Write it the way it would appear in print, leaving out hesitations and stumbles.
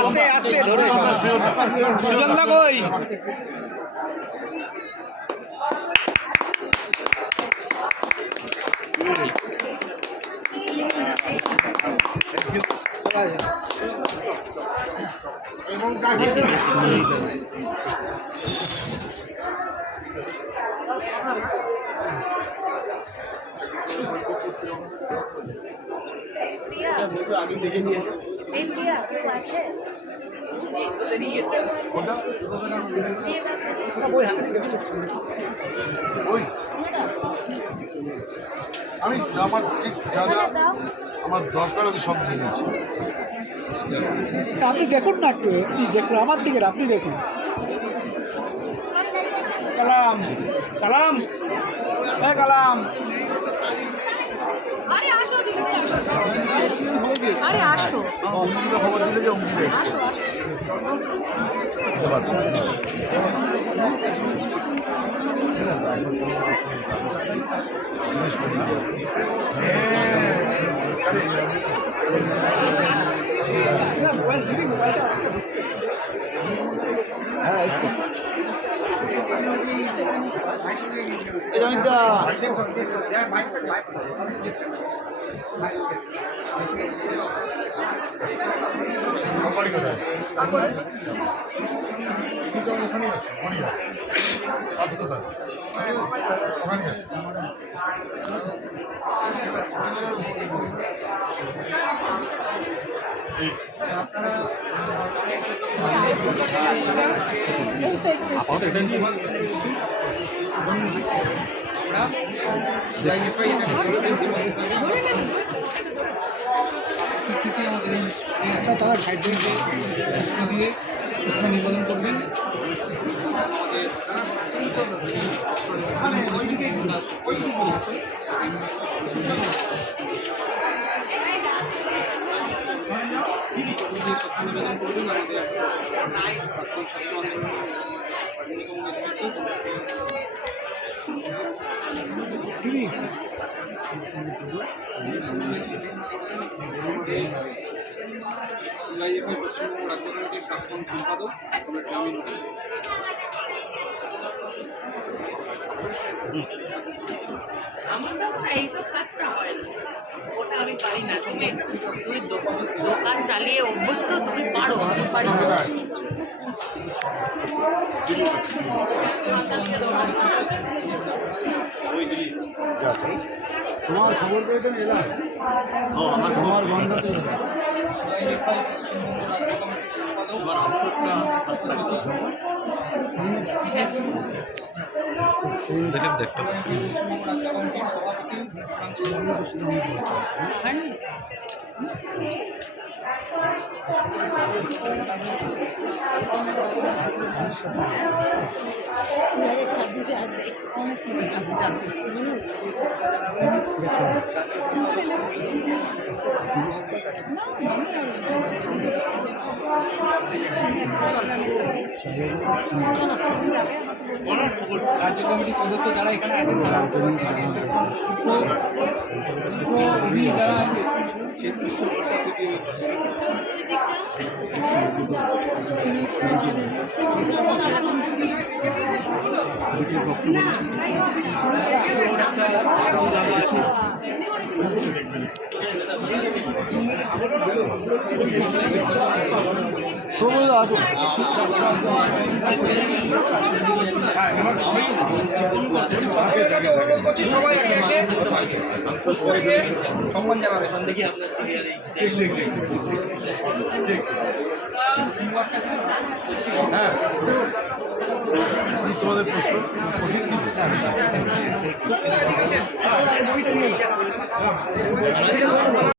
আস্তে আস্তে ধরে সুজনদা কই আমি দেখে নিয়েছি আমি আমার ঠিক যা যা আমার দরকার আমি সব দিয়ে দিয়েছি। আপনি দেখুন না একটু, দেখুন আমার দিকে, আপনি দেখুন। কালাম কালাম কালাম আরে আসো অঙ্কিতা খবর দিলে যে অঙ্কিতা ওখানে আছে ওখানে আছে তারা সাইড দিয়ে সূত্র নিবেদন করবেন। পশ্চিমবঙ্গ রাজ্য কমিটির প্রাক্তন সম্পাদক জামিন আমার তো এইসব কাজটা হয় না, ওটা আমি পারি না। তুমি তুমি দোকান চালিয়ে অভ্যস্ত, তুমি পারো, আমি পারি না। তোমার খবর পেয়েছেন এলাম আমার আমার বন্ধ তোমার আফসোসটা দেখেন দেখতে ছাব্বিশে আসবে অনেক রাজ্য কমিটির সদস্য যারা এখানে আছেন তারা যারা আছে সবাই সম্মান জানাবে দেখি আপনার হ্যাঁ তোমাদের প্রশ্ন